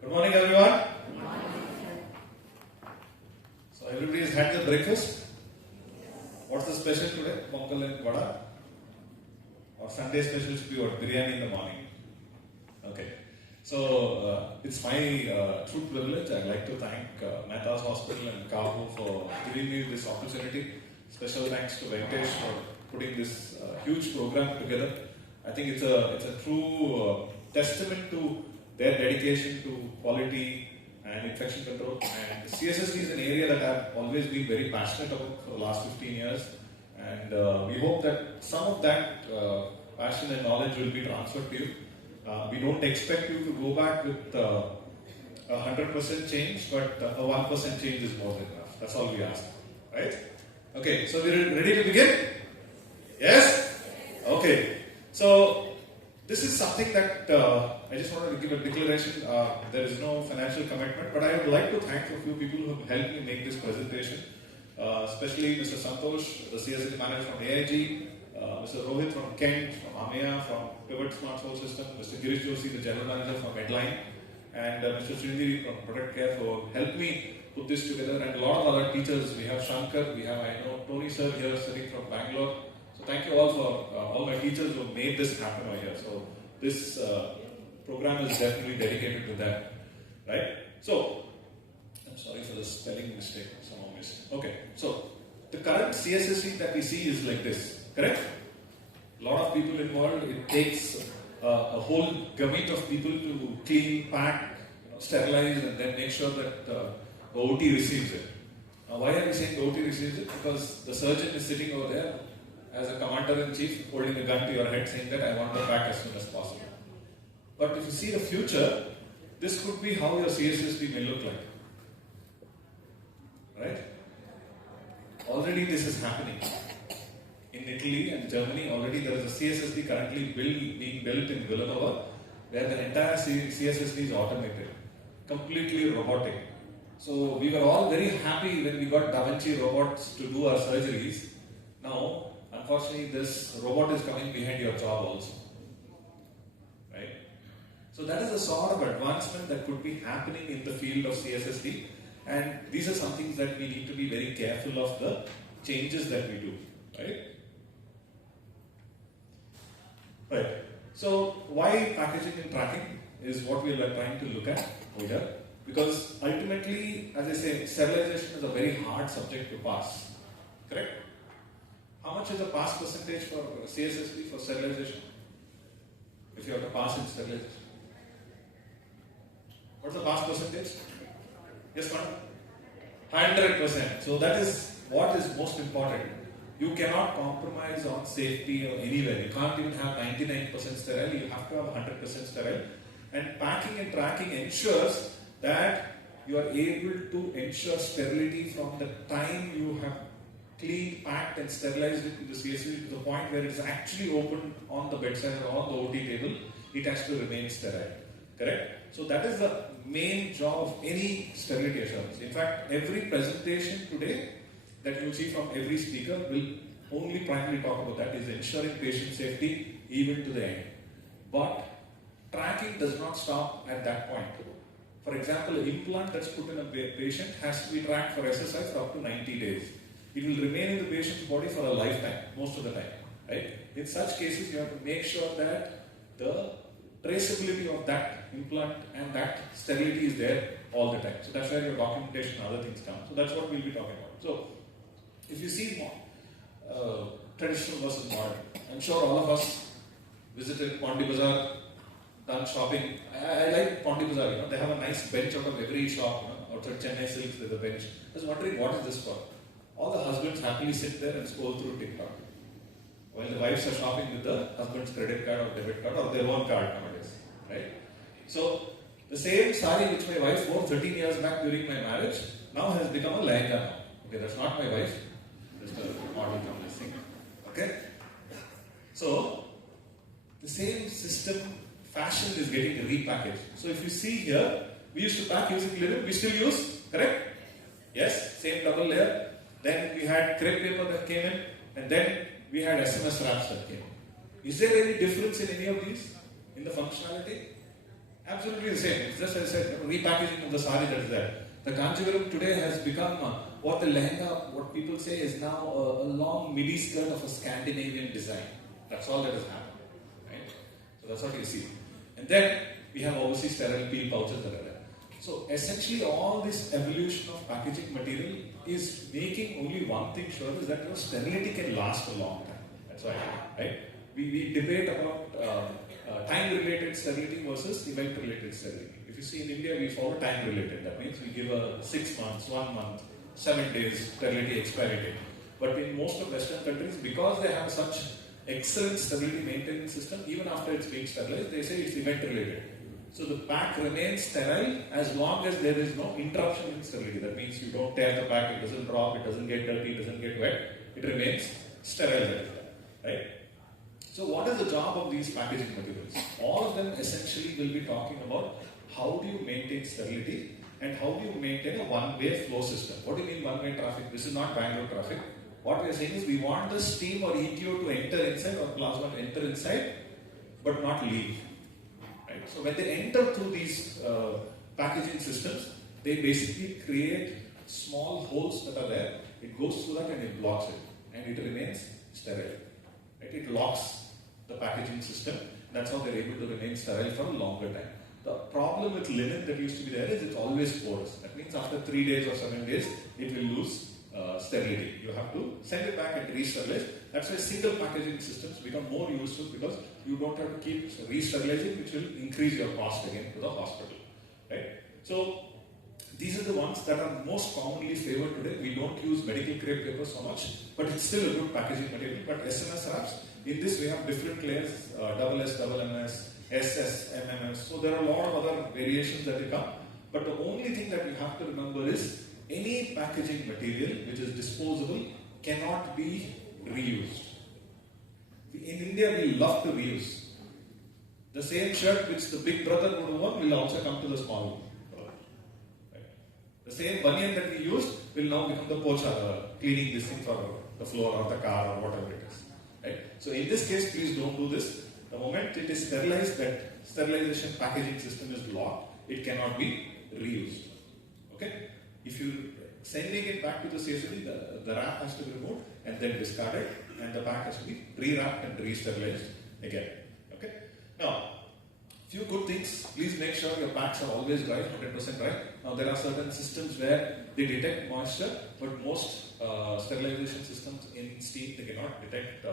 Good morning, everyone. So everybody has had their breakfast. What's the special today? Pongal and vada. Or Sunday special should be what? Biryani in the morning. Okay. So it's my true privilege. I'd like to thank Mehta's Hospital and CAHO for giving me this opportunity. Special thanks to Venkatesh for putting this huge program together. I think it's a true testament to their dedication to quality and infection control. And CSSD is an area that I've always been very passionate about for the last 15 years. And we hope that some of that passion and knowledge will be transferred to you. We don't expect you to go back with 100% change, but a 1% change is more than enough. That's all we ask. Right? Okay, so we're ready to begin? Yes? Okay. So this is something that I just wanted to give a declaration. There is no financial commitment, but I would like to thank a few people who have helped me make this presentation, especially Mr. Santosh, the CSSD manager from AIG, Mr. Rohit from Kent, from AMEA, from Pivot Smart Soul System, Mr. Girish Joshi, the general manager from Medline, and Mr. Srindiri from Product Care for helped me put this together, and a lot of other teachers. We have Shankar, we have, I know, Tony sir here sitting from Bangalore. So thank you all for all my teachers who made this happen over here. So this program is definitely dedicated to that, right? So I'm sorry for the spelling mistake. Somehow missed. Okay. So the current CSSD that we see is like this, correct? A lot of people involved. It takes a whole gamut of people to clean, pack, sterilize, and then make sure that the OT receives it. Now, why are we saying the OT receives it? Because the surgeon is sitting over there as a commander-in-chief, holding a gun to your head, saying that I want the pack as soon as possible. But if you see the future, this could be how your CSSD may look like. Right? Already this is happening. In Italy and Germany, already there is a CSSD currently being built in Villanova, where the entire CSSD is automated, completely robotic. So we were all very happy when we got Da Vinci robots to do our surgeries. Now, unfortunately, this robot is coming behind your job also. Right? So that is the sort of advancement that could be happening in the field of CSSD. And these are some things that we need to be very careful of the changes that we do. Right? Right. So why packaging and tracking is what we are trying to look at over here. Because ultimately, as I say, sterilization is a very hard subject to pass. Correct? How much is the pass percentage for CSSD for sterilization? If you have to pass in sterilization. What's the pass percentage? Yes, madam? 100%. So that is what is most important. You cannot compromise on safety or anywhere. You can't even have 99% sterile. You have to have 100% sterile. And packing and tracking ensures that you are able to ensure sterility from the time you have cleaned, packed and sterilized it in the CSSD to the point where it is actually opened on the bedside or on the OT table. It has to remain sterile. Correct? So that is the main job of any sterility assurance. In fact, every presentation today that you see from every speaker will only primarily talk about that, is ensuring patient safety even to the end. But tracking does not stop at that point. For example, an implant that's put in a patient has to be tracked for SSI for up to 90 days. It will remain in the patient's body for a lifetime, most of the time. Right? In such cases, you have to make sure that the traceability of that implant and that sterility is there all the time. So that's where your documentation and other things come. So that's what we'll be talking about. So if you see more traditional versus modern, I'm sure all of us visited Pondi Bazaar, done shopping. I like Pondi Bazaar, they have a nice bench out of every shop, outside Chennai Silks there's a bench. I was wondering what is this for? All the husbands happily sit there and scroll through TikTok, while the wives are shopping with the husband's credit card or debit card or their own card nowadays, right? So the same sari which my wife wore 13 years back during my marriage now has become a lehenga now. Okay, that's not my wife, just a model from this thing. Okay? So the same system, fashion is getting repackaged. So if you see here, we used to pack using linen, we still use, correct? Yes, same double layer. Then we had crepe paper that came in, and then we had SMS wraps that came in. Is there any difference in any of these, in the functionality? Absolutely the same. It's just as I said, repackaging of the sari that is there. The Kanchivaram today has become what the lehenga, what people say is now a long midi skirt of a Scandinavian design. That's all that has happened. Right? So that's what you see. And then we have obviously sterile peel pouches that are there. So essentially all this evolution of packaging material is making only one thing sure, is that your sterility can last a long time. That's why, right? We debate about time-related sterility versus event-related sterility. If you see in India, we follow time-related. That means we give a 6 months, 1 month, 7 days sterility expiry date. But in most of Western countries, because they have such excellent sterility maintenance system, even after it's being sterilized, they say it's event-related. So the pack remains sterile as long as there is no interruption in sterility. That means you don't tear the pack, it doesn't drop, it doesn't get dirty, it doesn't get wet. It remains sterile, right? So what is the job of these packaging materials? All of them essentially will be talking about how do you maintain sterility and how do you maintain a one-way flow system. What do you mean one-way traffic? This is not Bangalore traffic. What we are saying is we want the steam or ETO to enter inside or plasma to enter inside but not leave. Right? So when they enter through these packaging systems, they basically create small holes that are there. It goes through that and it blocks it and it remains sterile. Right? It locks the packaging system. That's how they're able to remain sterile for a longer time. The problem with linen that used to be there is it's always porous. That means after 3 days or 7 days, it will lose sterility. You have to send it back and re-sterilize. That's why single packaging systems become more useful because you don't have to keep re-sterilizing, which will increase your cost again to the hospital. Right? So these are the ones that are most commonly favored today. We don't use medical grade paper so much, but it's still a good packaging material. But SMS wraps, in this we have different layers, double S, double MS, SS, MMS. So there are a lot of other variations that will come. But the only thing that you have to remember is any packaging material which is disposable cannot be reused. In India, we love to reuse. The same shirt which the big brother would have worn will also come to the small brother. Right? The same banian that we use will now become the pocha, cleaning this thing for the floor or the car or whatever it is. Right? So in this case, please don't do this. The moment it is sterilized, that sterilization packaging system is locked, it cannot be reused. Okay? If you're sending it back to the CSSD, the wrap has to be removed and then discarded, and the pack has to be re-wrapped and re-sterilized again. Okay? Now, few good things. Please make sure your packs are always dry, 100% dry. Now, there are certain systems where they detect moisture, but most sterilization systems in steam, they cannot detect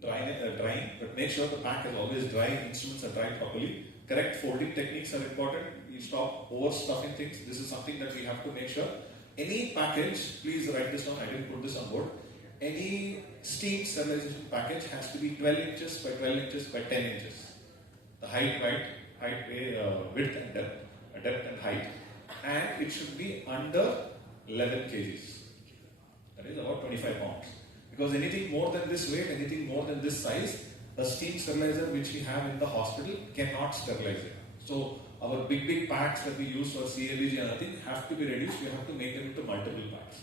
drying, but make sure the pack is always dry, instruments are dry properly. Correct folding techniques are important. You stop overstuffing things. This is something that we have to make sure. Any package, please write this down, I didn't put this on board. Any steam sterilization package has to be 12 inches by 12 inches by 10 inches. The height, width and depth and height. And it should be under 11 kgs. That is about 25 pounds. Because anything more than this weight, anything more than this size, a steam sterilizer which we have in the hospital cannot sterilize it. So our big packs that we use for CABG and nothing have to be reduced. We have to make them into multiple packs.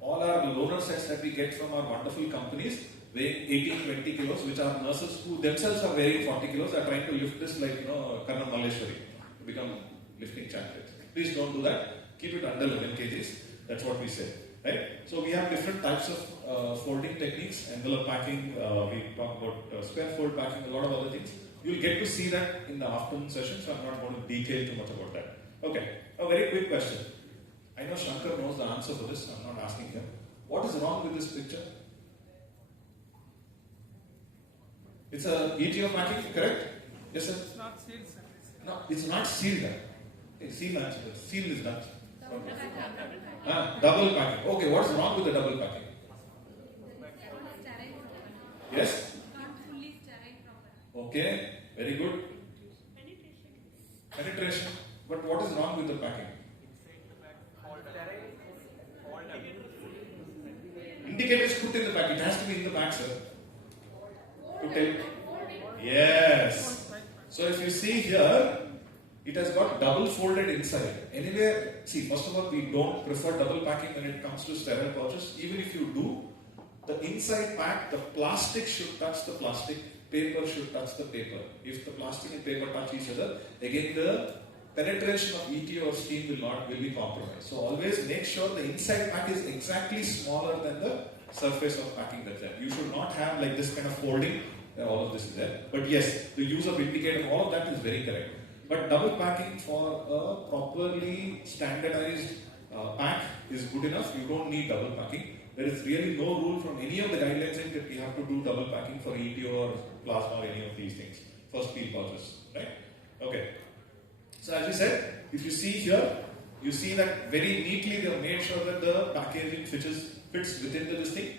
All our loader sets that we get from our wonderful companies weighing 18-20 kilos, which are nurses who themselves are weighing 40 kilos, are trying to lift this like Karnam Malleshwari to become lifting champions. Please don't do that. Keep it under 11 kgs. That's what we say. Right? So we have different types of folding techniques, envelope packing, we talk about square fold packing, a lot of other things. You'll get to see that in the afternoon session, so I'm not going to detail too much about that. Okay, a very quick question. I know Shankar knows the answer for this, I'm not asking him. What is wrong with this picture? It's a ETO packing, correct? Yes, sir? It's not sealed, sir. No, it's not sealed. Seal is done. Double packing. Okay, what's wrong with the double packing? Yes? Not fully sterile properly. Okay, very good. Penetration. But what is wrong with the packing? Indicators put in the pack. It has to be in the pack, sir. To tell. Yes. So if you see here, it has got double folded inside. Anyway, see, first of all, we don't prefer double packing when it comes to sterile pouches. Even if you do, the inside pack, the plastic should touch the plastic paper should touch the paper. If the plastic and paper touch each other, again the penetration of ETO or steam will be compromised. So always make sure the inside pack is exactly smaller than the surface of packing that's there. You should not have like this kind of folding where all of this is there. But yes, the use of indicator, all of that is very correct. But double packing for a properly standardized pack is good enough. You don't need double packing. There is really no rule from any of the guidelines saying that we have to do double packing for ETO or plasma or any of these things for steel pouches, right? Okay. So as we said, if you see here, you see that very neatly they have made sure that the packaging fits within this thing.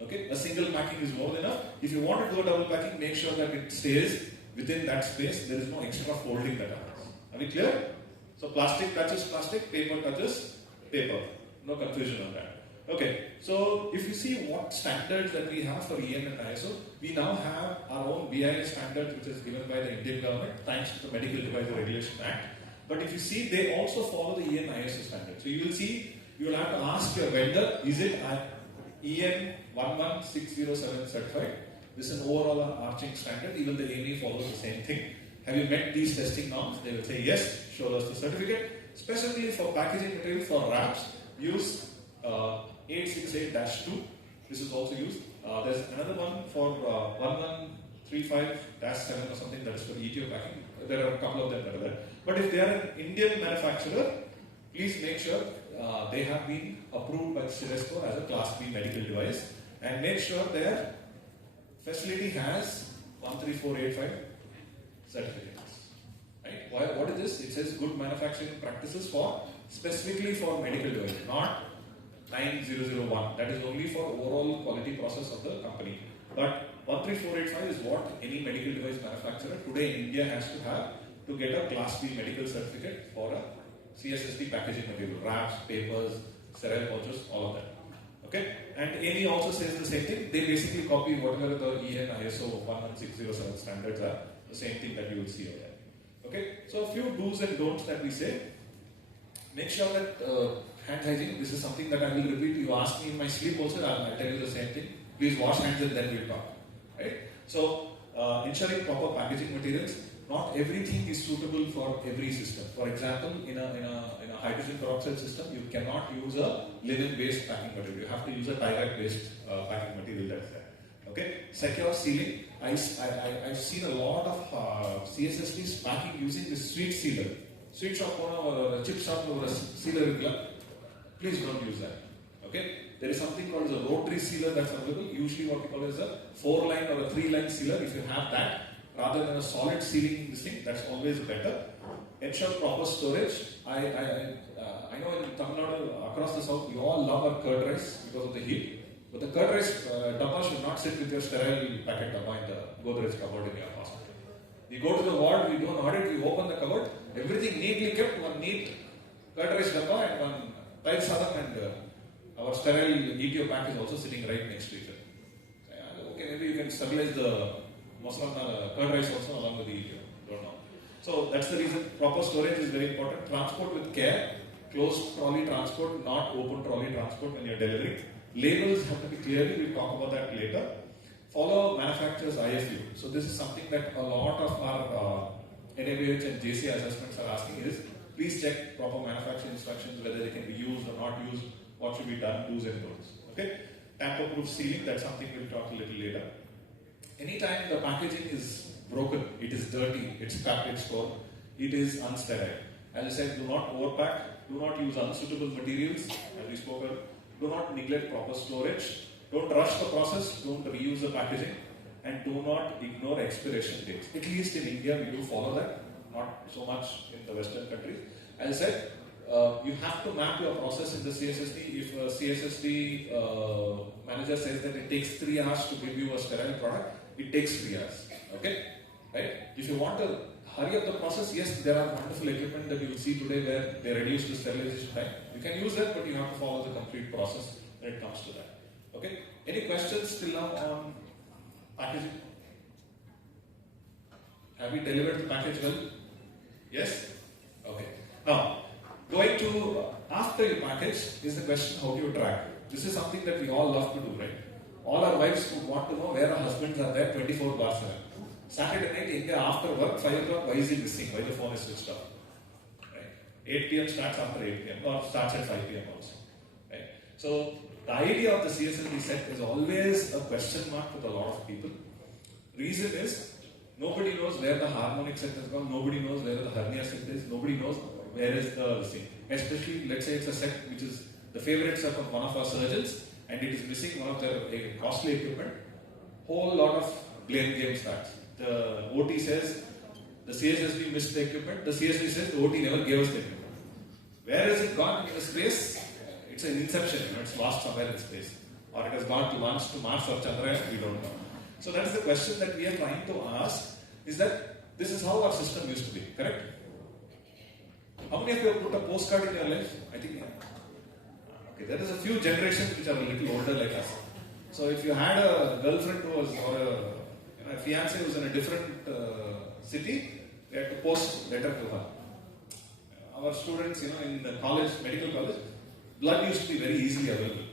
Okay, a single packing is more than enough. If you want to do a double packing, make sure that it stays within that space. There is no extra folding that happens. Are we clear? So plastic touches plastic, paper touches paper. No confusion on that. Okay, so if you see what standards that we have for EN and ISO, we now have our own BIS standards which is given by the Indian government thanks to the Medical Device Regulation Act. But if you see, they also follow the EN ISO standard. So you will see, you will have to ask your vendor, is it EN 11607 certified? This is an overall arching standard. Even the AME follows the same thing. Have you met these testing norms? They will say yes, show us the certificate. Specifically for packaging material for wraps, use 868-2. This is also used. There's another one for 1135-7 or something that is for ETO packing. There are a couple of them that are there. But if they are an Indian manufacturer, please make sure they have been approved by CSSD as a Class B medical device, and make sure their facility has 13485 certificates. Right? What is this? It says good manufacturing practices for specifically for medical devices, not 9001. That is only for overall quality process of the company. But 13485 is what any medical device manufacturer today in India has to have to get a Class B medical certificate for a CSSD packaging material, wraps, papers, sterile pouches, all of that. Okay? And AME also says the same thing. They basically copy whatever the EN ISO 11607 standards are, the same thing that you will see over there. Okay? So a few do's and don'ts that we say. Make sure that hand hygiene, this is something that I will repeat. You ask me in my sleep also, I'll tell you the same thing. Please wash hands and then we'll talk. Right? So, ensuring proper packaging materials. Not everything is suitable for every system. For example, in a hydrogen peroxide system, you cannot use a linen-based packing material. You have to use a Tyvek-based packing material that's there. Okay? Secure sealing. I've seen a lot of CSSDs packing using this sweet sealer. Sweet shop or a chip shop or a sealer. Please don't use that. Okay? There is something called as a rotary sealer that's available. Usually what we call is a 4-line or a 3-line sealer. If you have that, rather than a solid sealing this thing, that's always better. Ensure proper storage. I know in Tamil Nadu, across the south, we all love our curd rice because of the heat. But the curd rice dabba should not sit with your sterile packet dabba in the Godrej cupboard in your hospital. We go to the ward, we do an audit, we open the cupboard, everything neatly kept, one neat curd rice dabba and one tide sadam, and our sterile ETO pack is also sitting right next to each other. Okay, maybe you can stabilize the curd rice also along with the ETO. Don't know. So that's the reason. Proper storage is very important. Transport with care. Closed trolley transport, not open trolley transport when you're delivering. Labels have to be clearly. We'll talk about that later. Follow manufacturer's IFU. So this is something that a lot of our NABH and JC assessments are asking is, please check proper manufacturing instructions, whether they can be used or not used, what should be done, do's and don'ts. Okay? Tamper-proof sealing, that's something we'll talk a little later. Anytime the packaging is broken, it is dirty, it's cracked, it's torn, it is unsterile. As I said, do not overpack, do not use unsuitable materials, as we spoke about, do not neglect proper storage, don't rush the process, don't reuse the packaging, and do not ignore expiration dates. At least in India, we do follow that, not so much in the Western countries. As I said, you have to map your process in the CSSD. If a CSSD manager says that it takes 3 hours to give you a sterile product, it takes 3 hours. Okay? Right? If you want to hurry up the process, yes, there are wonderful equipment that you will see today where they reduce the sterilization time. You can use that, but you have to follow the complete process when it comes to that. Okay? Any questions till now on packaging? Have we delivered the package well? Yes? Okay. Now, going to after you package is the question, how do you track? This is something that we all love to do, right? All our wives would want to know where our husbands are there 24/7. Saturday night, after work, 5 o'clock, why is he missing? Why the phone is switched off? Right? 8 p.m. starts after 8 p.m. or starts at 5 p.m. also. Right? So the idea of the CSSD set is always a question mark with a lot of people. Reason is, nobody knows where the harmonic set has gone, nobody knows where the hernia set is, nobody knows where is the thing. Especially, let's say it's a set which is the favorite set of one of our surgeons and it is missing one of their costly equipment. Whole lot of blame game starts. The OT says the CSSD missed the equipment, the CSSD says the OT never gave us the equipment. Where has it gone in the space? It's an inception, it's lost somewhere in space. Or it has gone to launch to Mars or Chandrayaan, we don't know. So that is the question that we are trying to ask, is that this is how our system used to be, correct? How many of you have put a postcard in your life? I think, yeah. Okay, there is a few generations which are a little older like us. So if you had a girlfriend who was, or a fiancé who was in a different city, we had to post letter to her. Our students, in the college, medical college, blood used to be very easily available.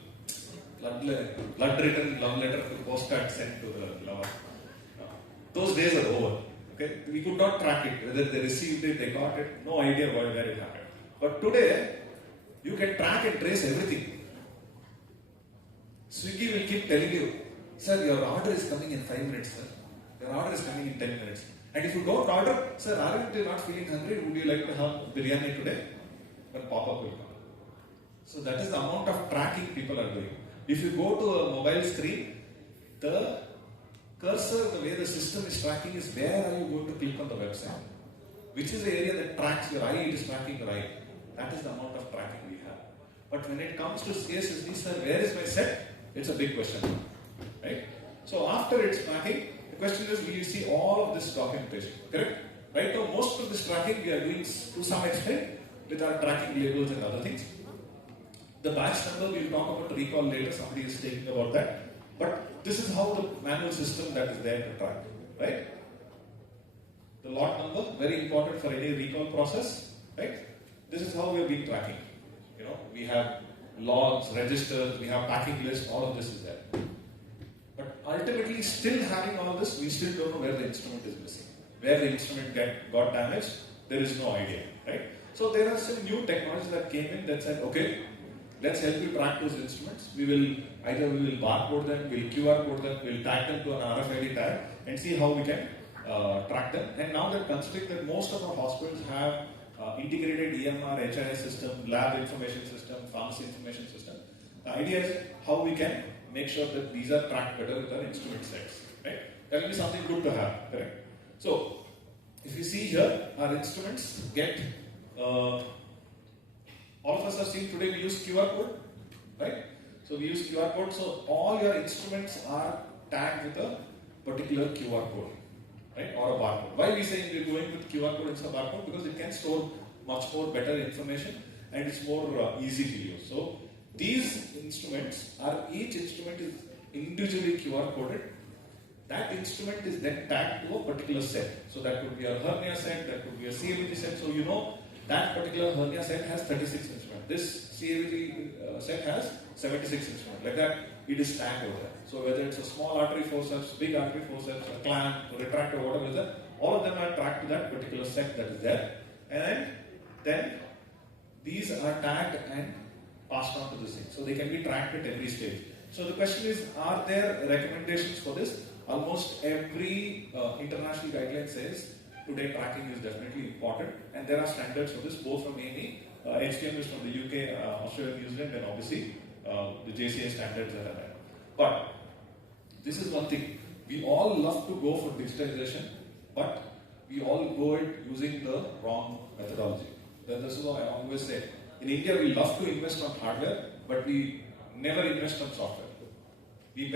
Blood written love letter to postcard sent to the lover. Those days are over. Okay, we could not track it, whether they received it, they got it, no idea where it happened. But today, you can track and trace everything. Swiggy will keep telling you, sir, your order is coming in 5 minutes, sir. Your order is coming in 10 minutes. And if you don't order, sir, aren't you not feeling hungry? Would you like to have biryani today? Then pop-up will come. So that is the amount of tracking people are doing. If you go to a mobile screen, the cursor, the way the system is tracking is where are you going to click on the website? Which is the area that tracks your eye, it is tracking your eye. That is the amount of tracking we have. But when it comes to CSSD, sir, where is my set? It's a big question. Right? So after it's tracking, the question is, will you see all of this documentation? Correct? Right now, most of this tracking we are doing to some extent with our tracking labels and other things. The batch number, we'll talk about recall later, somebody is taking about that. But this is how the manual system that is there to track, right? The lot number, very important for any recall process, right? This is how we have been tracking. We have logs, registers, we have packing lists, all of this is there. But ultimately, still having all this, we still don't know where the instrument is missing. Where the instrument got damaged, there is no idea, right? So there are some new technologies that came in that said, okay, let's help you track those instruments. We will barcode them, we'll QR code them, we'll tag them to an RFID tag and see how we can track them. And now that considering that most of our hospitals have integrated EMR, HIS system, lab information system, pharmacy information system, the idea is how we can make sure that these are tracked better with our instrument sets. Right? That will be something good to have. Correct? So, if you see here, our instruments get all of us have seen today we use QR code, right? So we use QR code, so all your instruments are tagged with a particular QR code, right? Or a barcode. Why we saying we're going with QR code instead of barcode? Because it can store much more better information and it's more easy to use. So these instruments each instrument is individually QR coded. That instrument is then tagged to a particular set. So that could be a hernia set, that could be a CABG set. So that particular hernia set has 36 instruments. This CABG set has 76 instruments. Like that, it is tagged over there. So whether it's a small artery forceps, big artery forceps, a clamp, a retractor, whatever it is, all of them are tagged to that particular set that is there. And then these are tagged and passed on to this thing. So they can be tracked at every stage. So the question is, are there recommendations for this? Almost every international guideline says today tracking is definitely important, and there are standards for this both from AME, HTM is from the UK, Australia, New Zealand, and obviously the JCA standards that are there. But this is one thing, we all love to go for digitalization, but we all go it using the wrong methodology. This is what I always say. In India, we love to invest on hardware, but we never invest on software. We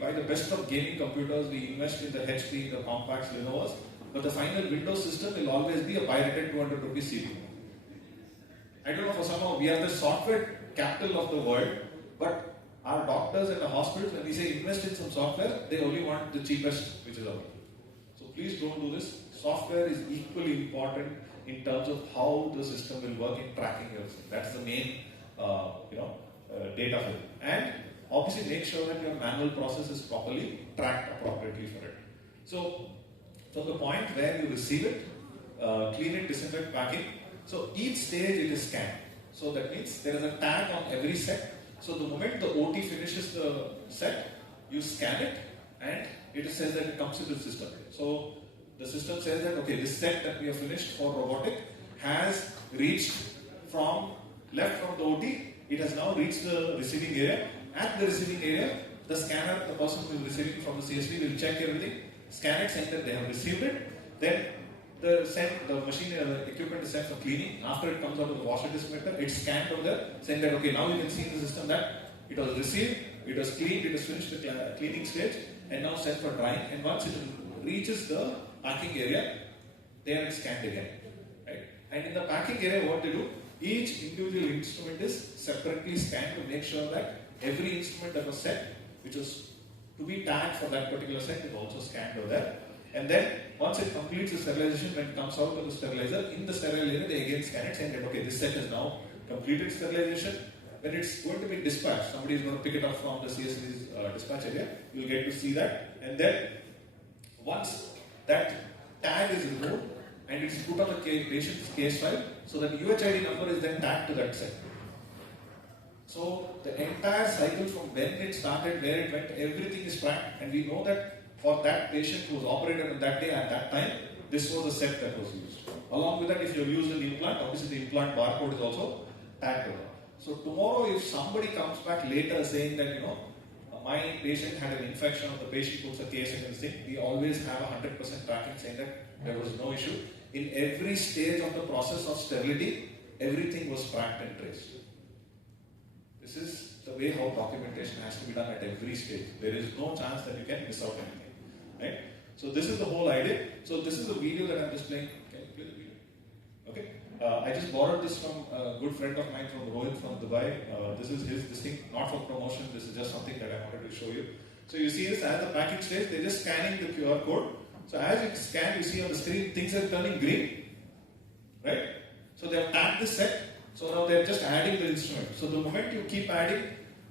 buy the best of gaming computers, we invest in the HP, the Compacts, Lenovo's, but the final Windows system will always be a pirated 200 rupees CPU. I don't know, for somehow we are the software capital of the world, but our doctors and the hospitals, when we say invest in some software, they only want the cheapest which is available. So please don't do this. Software is equally important in terms of how the system will work in tracking your system. That's the main data flow. And obviously make sure that your manual process is properly tracked appropriately for it. So from the point where you receive it, clean it, disinfect, packing. So each stage it is scanned. So that means there is a tag on every set. So the moment the OT finishes the set, you scan it and it says that it comes into the system. So the system says that okay, this set that we have finished for robotic has reached left from the OT, it has now reached the receiving area. At the receiving area, the scanner, the person who is receiving from the CSD will check everything, scan it, saying that they have received it. Then the machine equipment is sent for cleaning. After it comes out of the washer disconnector, it's scanned over there, saying that okay, now you can see in the system that it was received, it was cleaned, it has finished the cleaning stage, and now sent for drying. And once it reaches the packing area, there it's scanned again. Right? And in the packing area, what they do, each individual instrument is separately scanned to make sure that every instrument that was set, which was to be tagged for that particular set, is also scanned over there. And then once it completes the sterilization, when it comes out of the sterilizer, in the sterile area, they again scan it, saying that okay, this set has now completed sterilization. When it's going to be dispatched, somebody is going to pick it up from the CSSD's dispatch area. You'll get to see that. And then once that tag is removed and it's put on the patient's case file, so that UHID number is then tagged to that set. So the entire cycle from when it started, where it went, everything is tracked, and we know that for that patient who was operated on that day at that time, this was the set that was used. Along with that, if you have used an implant, obviously the implant barcode is also tagged over. So tomorrow, if somebody comes back later saying that my patient had an infection, or the patient puts a case in this thing, we always have 100% tracking saying that there was no issue. In every stage of the process of sterility, everything was tracked and traced. This is the way how documentation has to be done at every stage. There is no chance that you can miss out anything. Right? So this is the whole idea. So this is the video that I'm just playing. Can you play the video? Okay. I just borrowed this from a good friend of mine from Rohit from Dubai. This is this thing, not for promotion. This is just something that I wanted to show you. So you see this as the packing stage. They're just scanning the QR code. So as you scan, you see on the screen things are turning green. Right? So they have tagged this set. So now they're just adding the instrument. So the moment you keep adding,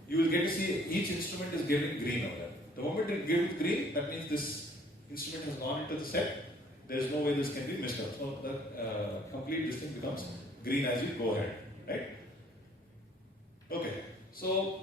you will get to see each instrument is getting green over there. The moment it gives green, that means this instrument has gone into the set. There is no way this can be missed out. So the complete this thing becomes green as you go ahead. Right? Okay. So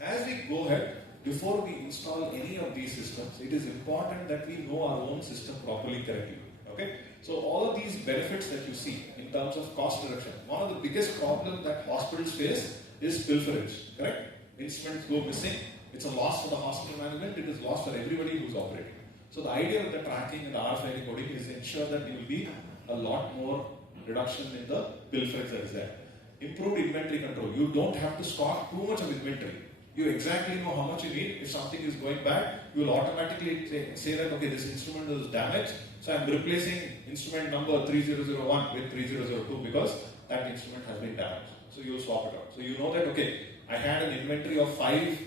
as we go ahead, before we install any of these systems, it is important that we know our own system properly, correctly. Okay? So all of these benefits that you see in terms of cost reduction, one of the biggest problems that hospitals face is pilferage, correct? Instruments go missing, it's a loss for the hospital management, it is loss for everybody who's operating. So the idea of the tracking and the RFID coding is to ensure that there will be a lot more reduction in the pilferage that is there. Improved inventory control, you don't have to stock too much of inventory. You exactly know how much you need. If something is going bad, you will automatically say that, okay, this instrument is damaged, so I'm replacing instrument number 3001 with 3002 because that instrument has been damaged. So you will swap it out. So you know that, okay, I had an inventory of 5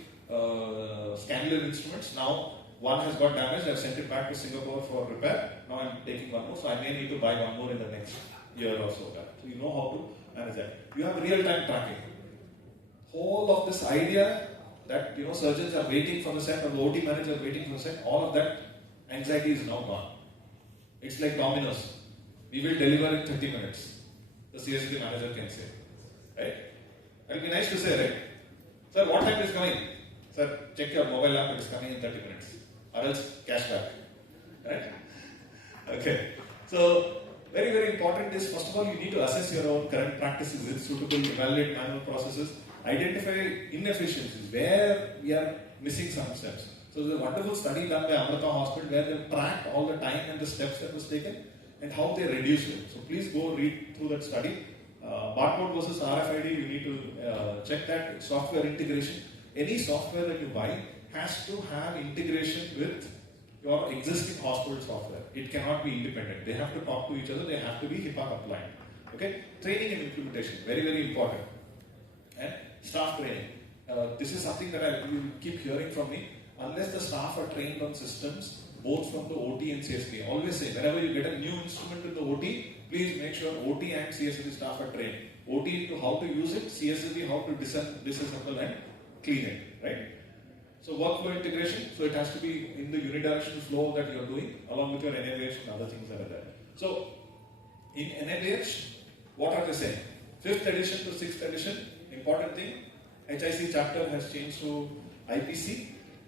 scanner instruments. Now one has got damaged. I've sent it back to Singapore for repair. Now I'm taking one more. So I may need to buy one more in the next year or so. So you know how to manage that. You have real-time tracking. Whole of this idea that surgeons are waiting for the set or the OT manager waiting for the set, all of that anxiety is now gone. It's like Domino's. We will deliver in 30 minutes. The CSD manager can say. Right? It will be nice to say, right? Sir, what time is coming? Sir, check your mobile app, it is coming in 30 minutes. Or else cash back. Right? Okay. So, very, very important is, first of all, you need to assess your own current practices. Is it suitable? Evaluate manual processes. Identify inefficiencies, where we are missing some steps. So there's a wonderful study done by Amrita Hospital where they tracked all the time and the steps that was taken and how they reduced it. So please go read through that study. Barcode versus RFID, you need to check that. Software integration. Any software that you buy has to have integration with your existing hospital software. It cannot be independent. They have to talk to each other. They have to be HIPAA compliant. Okay? Training and implementation, very, very important. And staff training. This is something that you keep hearing from me. Unless the staff are trained on systems, both from the OT and CSD. Always say, whenever you get a new instrument in the OT, please make sure OT and CSD staff are trained. OT to how to use it, CSD how to disassemble and clean it, right? So workflow integration, so it has to be in the unidirectional flow that you're doing along with your NABH and other things that are there. So in NABH, what are they saying? 5th edition to 6th edition, important thing, HIC chapter has changed to IPC,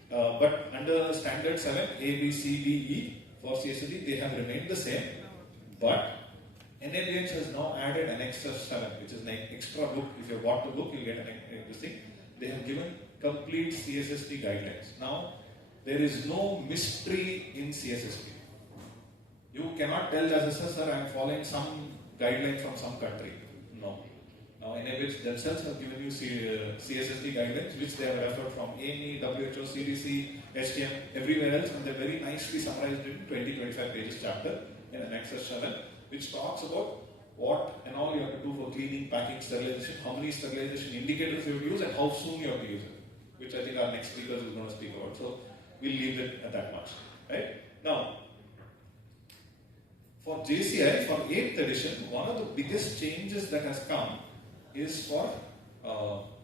but under standard 7, A, B, C, D, E for CSSD, they have remained the same, but NABH has now added an extra 7, which is an extra book. If you bought the book, you get this thing. They have given complete CSSD guidelines. Now, there is no mystery in CSSD. You cannot tell as a sir, I am following some guideline from some country. No. Now, NABH themselves have given you CSSD guidelines, which they have referred from AME, WHO, CDC, STM, everywhere else, and they're very nicely summarized in 20-25 pages chapter in an Access 7, which talks about what and all you have to do for cleaning, packing, sterilization, how many sterilization indicators you have to use, and how soon you have to use it, which I think our next speakers is going to speak about. So we'll leave it at that much. Right? Now, for JCI, for 8th edition, one of the biggest changes that has come is for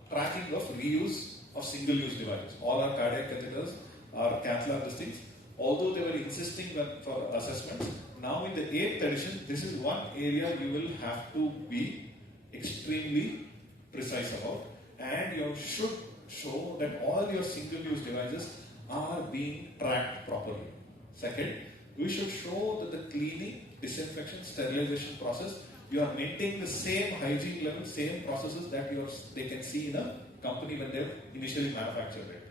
tracking of reuse of single-use devices. All our cardiac catheters, our cath lab things, although they were insisting for assessments, now in the 8th edition, this is one area you will have to be extremely precise about, and you should show that all your single-use devices are being tracked properly. Second, we should show that the cleaning, disinfection, sterilization process, you are maintaining the same hygiene level, same processes that they can see in a company when they initially manufactured it.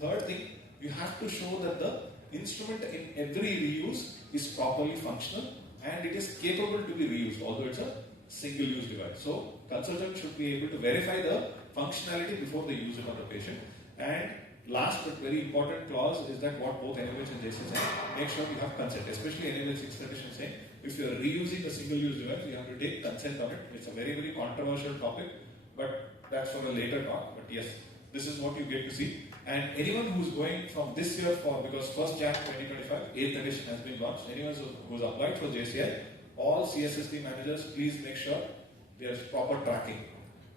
Third thing, you have to show that the instrument in every reuse is properly functional and it is capable to be reused, although it's a single-use device. So, consultant should be able to verify the functionality before they use it on the patient. And last but very important clause is that what both NABH and JC say, make sure you have consent, especially NABH 6th edition saying, if you are reusing a single-use device, you have to take consent on it. It's a very, very controversial topic, but that's for a later talk. But yes, this is what you get to see. And anyone who's going from this year because 1st Jan 2025, 8th edition has been launched, anyone who's applied for JCI, all CSSD managers, please make sure there's proper tracking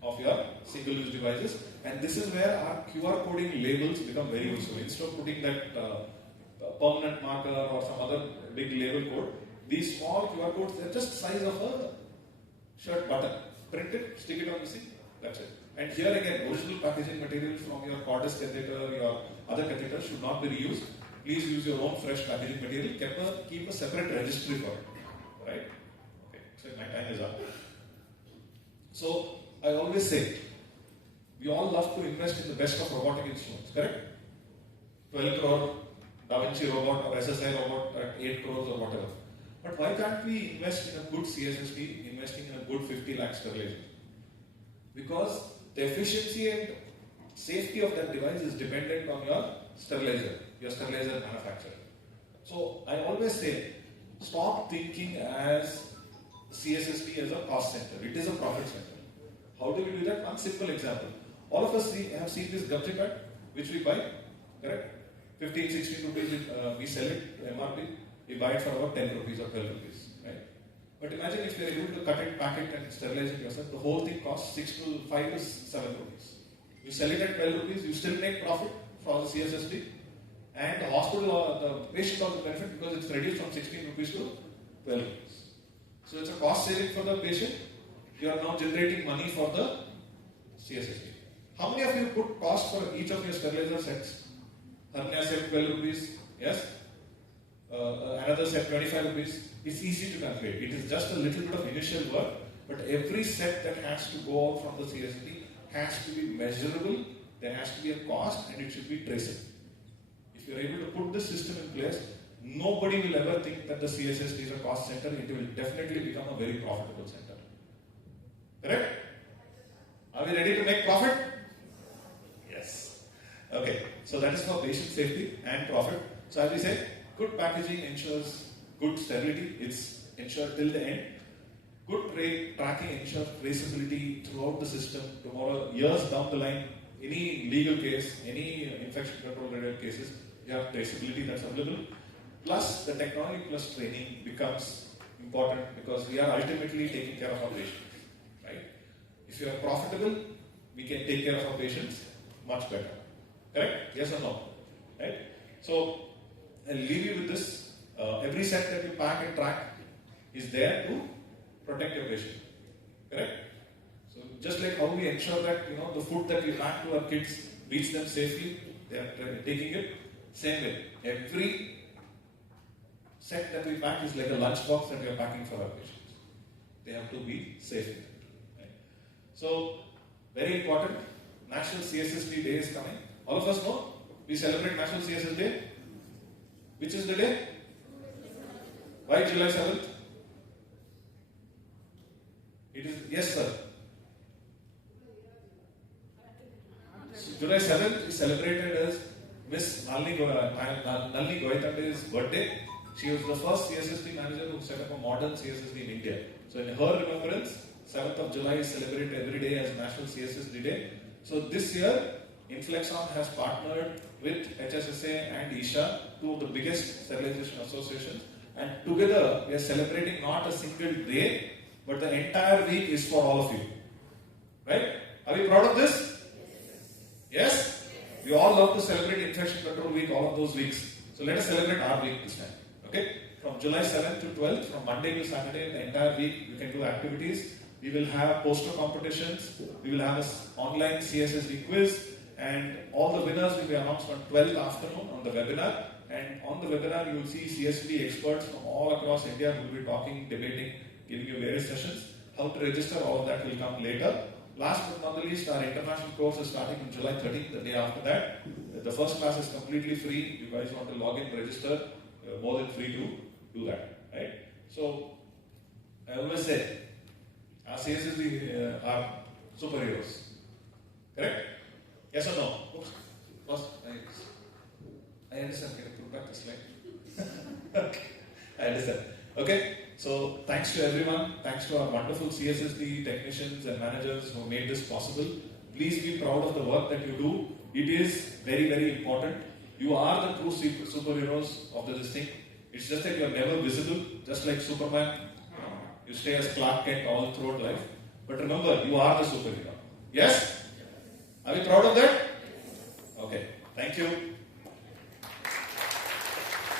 of your single-use devices. And this is where our QR coding labels become very useful. Instead of putting that permanent marker or some other big label code, these small QR codes, they're just the size of a shirt button. Print it, stick it on the seat, that's it. And here again, original packaging material from your cordless catheter, your other catheter should not be reused. Please use your own fresh packaging material. Keep a separate registry for it. Right? Okay, so my time is up. So, I always say, we all love to invest in the best of robotic instruments, correct? 12 crore Da Vinci robot or SSI robot at 8 crores or whatever. But why can't we invest in a good CSSD, investing in a good 50 lakh sterilizer? Because the efficiency and safety of that device is dependent on your sterilizer manufacturer. So I always say, stop thinking as CSSD as a cost center. It is a profit center. How do we do that? One simple example. All of us have seen this Gumtree pad, which we buy, correct? 15, 16 rupees, we sell it to MRP, we buy it for about 10 rupees or 12 rupees, right? But imagine if you are able to cut it, pack it and sterilize it yourself, the whole thing costs 5 to 7 rupees. You sell it at 12 rupees, you still make profit for the CSSD, and the hospital or the patient also benefit because it's reduced from 16 rupees to 12 rupees. So it's a cost saving for the patient, you are now generating money for the CSSD. How many of you put cost for each of your sterilizer sets? Hernia set 12 rupees, yes? Another set 25 rupees. It's easy to calculate. It is just a little bit of initial work, but every set that has to go out from the CSSD has to be measurable, there has to be a cost, and it should be traceable. If you are able to put this system in place, nobody will ever think that the CSSD is a cost center. It will definitely become a very profitable center. Correct? Are we ready to make profit? Yes. Okay. So that is for patient safety and profit. So as we said, good packaging ensures good sterility. It's ensured till the end. Good tracking ensures traceability throughout the system. Tomorrow, years down the line, any legal case, any infection control related cases, you have traceability that's available. Plus, the technology plus training becomes important because we are ultimately taking care of our patients. Right? If you are profitable, we can take care of our patients. much better. Correct? Yes or no? Right? So, I'll leave you with this. Every set that you pack and track is there to protect your patient. Correct? So, just like how we ensure that the food that we pack to our kids reach them safely, they are taking it. Same way, every set that we pack is like a lunchbox that we are packing for our patients. They have to be safe. Right? So, very important. National CSSD Day is coming. All of us know we celebrate National CSSD Day. Which is the day? Why July 7th? It is, yes sir. So July 7th is celebrated as Miss Nalini Goitande's birthday. She was the first CSSD manager who set up a modern CSSD in India. So in her remembrance, 7th of July is celebrated every day as National CSSD Day. So this year, Inflexon has partnered with HSSA and Isha, two of the biggest sterilization associations, and together we are celebrating not a single day, but the entire week is for all of you. Right? Are we proud of this? Yes? We all love to celebrate Infection Control Week, all of those weeks. So let us celebrate our week this time. Okay? From July 7th to 12th, from Monday to Saturday, the entire week you can do activities. We will have poster competitions. We will have an online CSSD quiz. And all the winners will be announced on 12th afternoon on the webinar. And on the webinar, you will see CSSD experts from all across India who will be talking, debating, giving you various sessions. How to register, all of that will come later. Last but not the least, our international course is starting on July 13th, the day after that. The first class is completely free. You guys want to log in, register, more than free to do that. Right? So, I always say, our CSSD are superheroes. Correct? Yes or no? Oops. First, I understand. Can you put back the slide? Okay. I understand. Okay. So, thanks to everyone. Thanks to our wonderful CSSD technicians and managers who made this possible. Please be proud of the work that you do. It is very, very important. You are the true superheroes of this thing. It's just that you are never visible, just like Superman. You stay as Clark Kent all throughout life. But remember, you are the superhero. Yes? Are we proud of that? Okay. Thank you.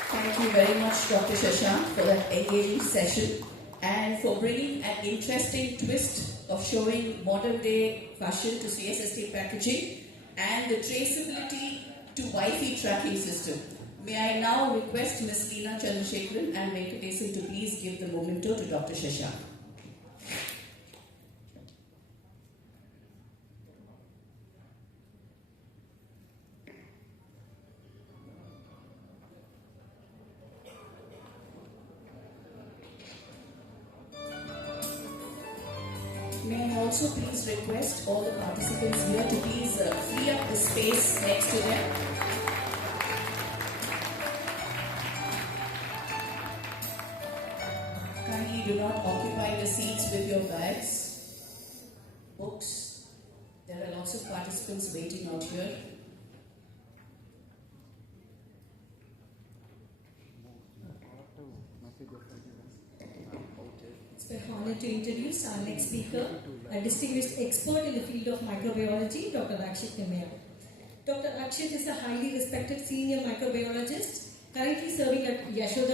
Thank you very much, Dr. Shashank, for that engaging session and for bringing an interesting twist of showing modern-day fashion to CSSD packaging and the traceability to Wi-Fi tracking system. May I now request Ms. Leena Chandrasekharan and Venkatesan to please give the memento to Dr. Shashank. May I also please request all the participants here to please free up the space next to them. Kindly do not occupy the seats with your bags, books. There are lots of participants waiting out here. It's my honor to introduce our next speaker, a distinguished expert in the field of microbiology, Dr. Mehta. Dr. Akshit is a highly respected senior microbiologist, currently serving at Yashoda